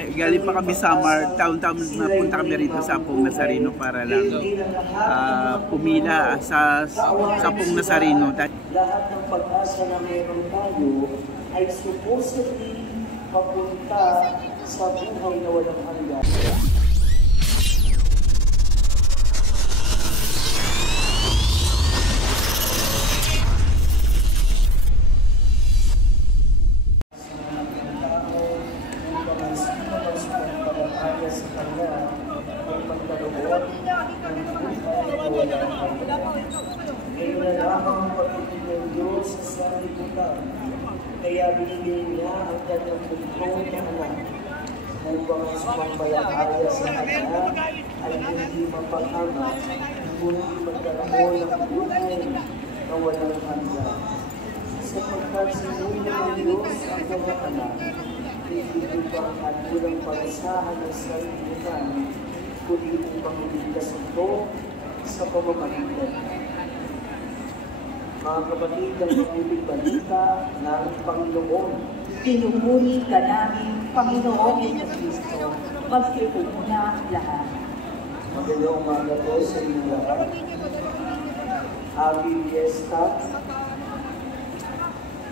Ay, galing pa kami Samar, taon-taon na punta kami rito sa Apong Nazareno para lang pumila sa Apong Nazareno. Lahat ng pag-asa na meron tayo ay supposedly papunta sa buhay na walang hanggan. Kaya binigay niya ang kanyang buntong na anak upang ang sumampalataya sa kanya ay hindi mapaghamak, kundi magkaroon ng buhay na walang hanggan. Sapagkat sinuno ng Diyos ang kanyang anak, hindi upang at walang pag-asahan ng sanlibutan, kundi upang iligtas ito sa pamamagitan. Mga kapatid, ang mabuting balita ng Panginoon. Pinupuri ka namin, Panginoong Jesucristo, magpipuna lahat. Magandang umaga po sa inyo lahat. Happy Fiesta.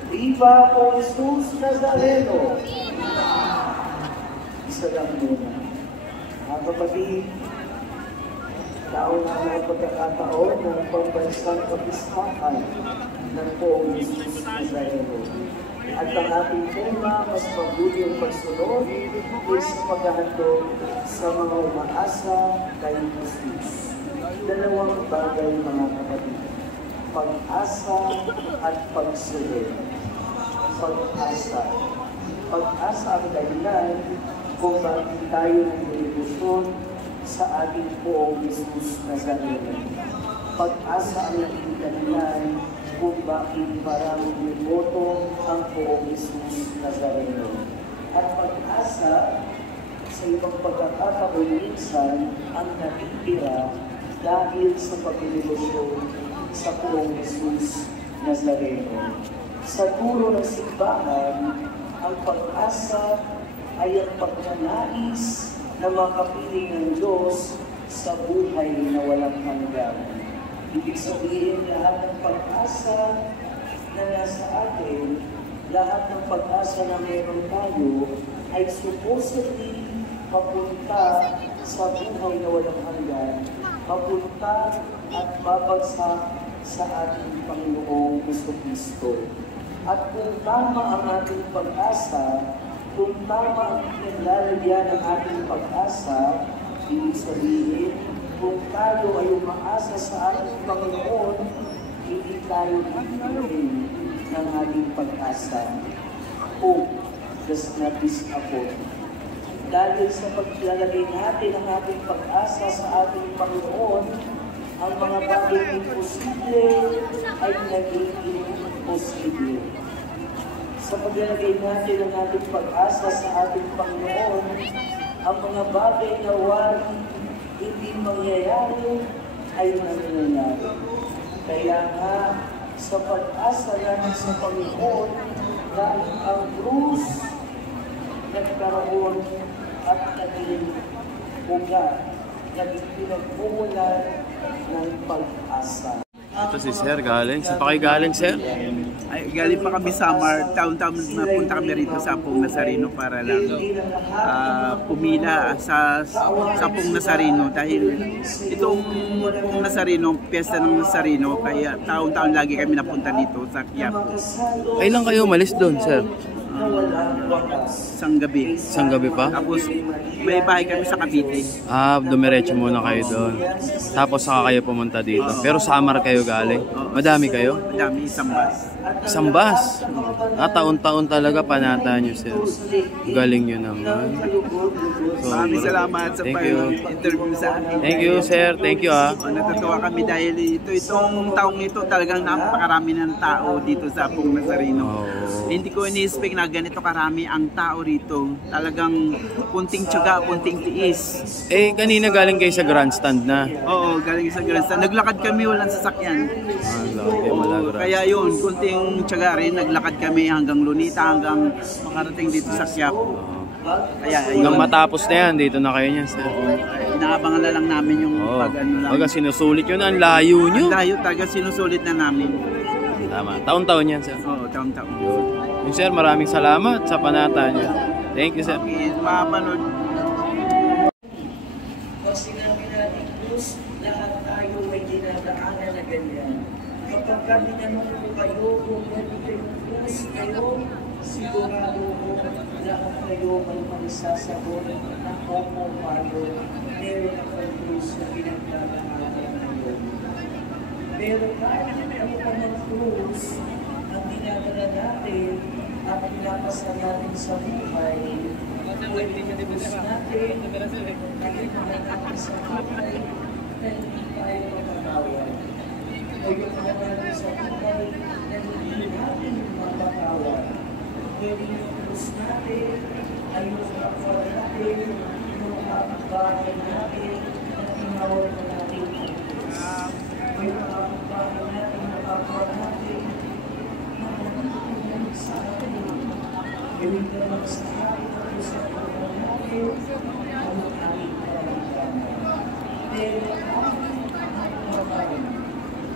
Viva o Jesus Nazareno! Isa lang muna. Mga kapatid, taon na mga pagkakataon ng pambansang kapistahan ng Poong Jesus Nazareno. At ang ating tema, mas mabuti ang pagsunod kaysa paghahandog sa mga umaasa kay Jesus. Dalawang bagay mga kapatid, pag-asa at pagsunod. Pag-asa. Pag-asa ang dahilan kung bakit tayo nagdedebosyon sa ating Poong Jesus Nazareno. Pag-asa ang naging dahilan kung bakit maraming binoto ang Poong Jesus Nazareno. At pag-asa sa ibang pagkakataon minsan ang natitira dahil sa pagdedebosyon sa Poong Jesus Nazareno. Sa turo ng simbahan, ang pag-asa ay ang pagnanais na makapiling ng Diyos sa buhay na walang hanggan. Ibig sabihin, lahat ng pag-asa na nasa atin, lahat ng pag-asa na meron tayo, ay supposedly papunta sa buhay na walang hanggan, papunta at babagsak sa ating Panginoong Jesucristo. At kung tama ang ating pag-asa, kung tama ang pinaglalagyan ng ating pag-asa, ibig sabihin, kung tayo ay umaasa sa ating Panginoon, hindi tayo bibigyan ng ating pag-asa. Hope does not disappoint. Dahil sa paglalagay natin ang ating pag-asa sa ating Panginoon, ang mga bagay imposible ay nagiging posible. Sa paglalagay natin ang ating pag-asa sa ating Panginoon, ang mga bagay na wari hindi mangyayari ay nangyayari. Kaya nga, sa pag-asa natin sa Panginoon, dahil ang krus nagkaroon at naging ugat, naging pinagmumulan ng pag-asa. Ito si Sir galing. Saan pa kayo galing, Sir? Ay, galing pa kami Samar, taon-taon na punta kami rito sa Apong Nazareno para lang pumila sa Apong Nazareno. Dahil itong Apong Nazareno, piyesta ng Nazareno, kaya taon-taon lagi kami napunta dito sa Quiapo. Kailan kayo umalis doon, Sir? Isang gabi. Isang gabi pa? Tapos may bahay kami sa Cavite. Dumiretso muna kayo doon. Tapos saka kayo pumunta dito. Pero Samar kayo galing? Madami kayo? Madami, isang bus. Isang bus? Taon-taon talaga panata nyo, Sir. Galing nyo naman. So, maraming salamat sa pag-interview sa akin. Thank you, Sir. Thank you, Natutuwa kami dahil itong taong ito talagang napakarami ng tao dito sa Apong Nazareno. Hindi ko ini-expect na ganito karami ang tao rito. Talagang punting tiyaga, punting tiis. Kanina galing kayo sa grandstand na? Oo, galing sa grandstand. Naglakad kami, walang sasakyan. Kaya yun, kunting tiyaga rin, naglakad kami hanggang Lunita, hanggang makarating dito sa Quiapo. Kaya Hanggang matapos na yan, dito na kayo niyan, sir. inaabangan na lang namin yung Oo. pag ano lang. Baga sinusulit yun, ang layo nyo. Ang layo talaga sinusulit na namin. Tama, taon-taon yan, sir. Oo, taon-taon. Yung sir, maraming salamat sa panata niyo. Thank you, sir. Okay, mapanood. Pag sinabi natin Diyos, lahat tayo may dinadaanan na ganyan. Kapag kami tinanong ko kayo kung ano kayong Diyos kayo, sigurado ko lahat kayo may malisasagot na opo payo. Meron akong Diyos na pinagdadaanan ngayon. Pero kahit ano pa ng Diyos, ang dinadala natin at pinapasa natin sa buhay, pwede na Diyos natin, naging mga natin sa buhay, na hindi tayo mapatawad. O yung mga natin sa buhay, na hindi natin mapatawad. Pwede yung Diyos natin, ay yung kapwa natin, yung kapitbahay natin, na tinawag na natin ang Diyos. O yung kapitbahay natin, na kapwa natin, na natutulong sa atin. Gawin ka lang sa atin at sa kapwa natin, ang ating karamdaman. Pero ang karamdaman,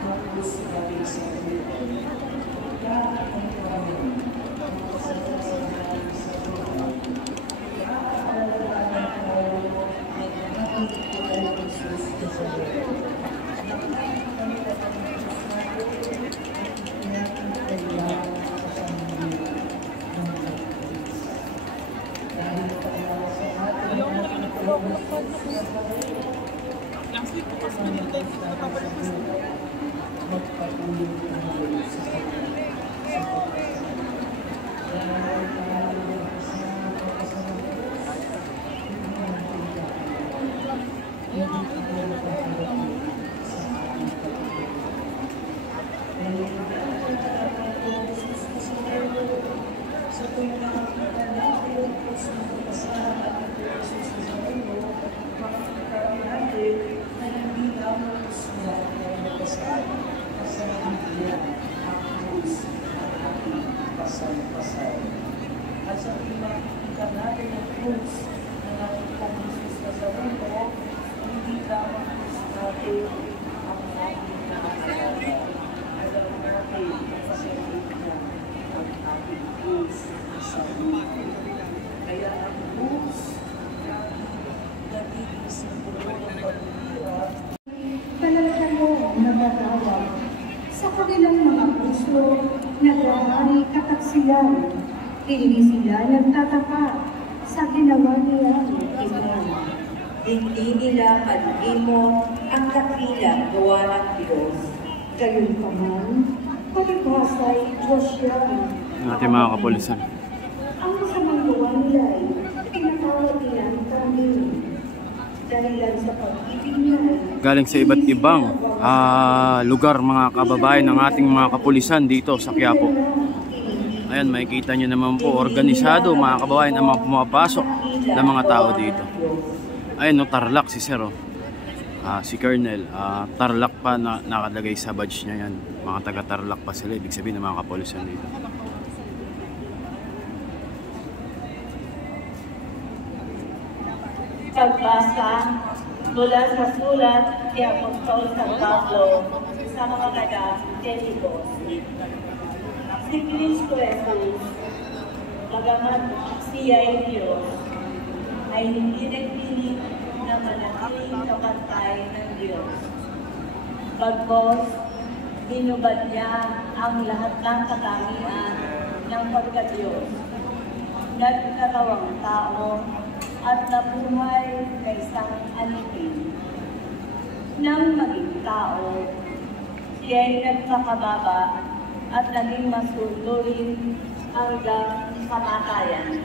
ang gusto natin sa buhay, lahat ang karamdaman, ang kasalanan natin sa buhay, nakakaalalaman tayo na nakakita tayo ng Jesus sa buhay. Nakakita kami na ang Jesus natin, at natin kailangan sa pamilya ng Diyos. Dahil pagkala sa atin na natin tayo ng Jesus sa buhay, magpatuloy tayo sa kanya. Dahil tayo ng kasama ng Diyos, hindi natin kakaya. Hindi tayo makakarating sa ating pagkakas. Dahil tayo ng Jesus sa mundo, sa tuwing nakakita natin ang Diyos na kasama ng Jesus sa mundo, makakita natin na hindi lamang gusto natin ay magkasama, kasama niya ang Diyos na ating pasal-pasal. At sa makikita natin ang Diyos na natin pong Jesus na sa mundo, hindi lamang gusto natin ang ating nakakilala. Alam natin ang pasalit niya ang ating Diyos sa mundo. Kaya ang Diyos na nagiging simbolo ng pagkira Talaghan mo nagatawag sa kanilang mga puso, naghahari kataksilan. Hindi sila nagtataka sa ginawa niya iban. Hindi nila palihimo ang dakila gawa ng Diyos. Gayunpaman, palibhasa'y Diyos siya. Ating mga kapulisan. Ang masamang gawa nila ay pinatawad nila kami. Dahilan sa pag-ibig niya ay Galing sa iba't ibang lugar, mga kababayan ng ating mga kapulisan dito sa Quiapo. Ayan, makikita nyo naman po, organisado mga kababayan ang mga pumapasok ng mga tao dito. Ayan, no, Tarlac si Sir, si Colonel, Tarlac pa na nakalagay sa badge niya yan. Mga taga Tarlac pa sila, ibig sabihin ng mga kapulisan dito. pagbasa mula sa sulat ni Apostol San Pablo sa mga taga-Filipos. Si Cristo Jesus, bagamat siya ay Diyos, ay hindi nagpilit na manatiling kapantay ng Diyos. Bagkos, binubad niya ang lahat ng katangian ng pagka-Diyos. Nagkatawang tao at nabuhay na isang alipin. Nang maging tao, siya ay nagpakababa at naging masunurin hanggang kamatayan.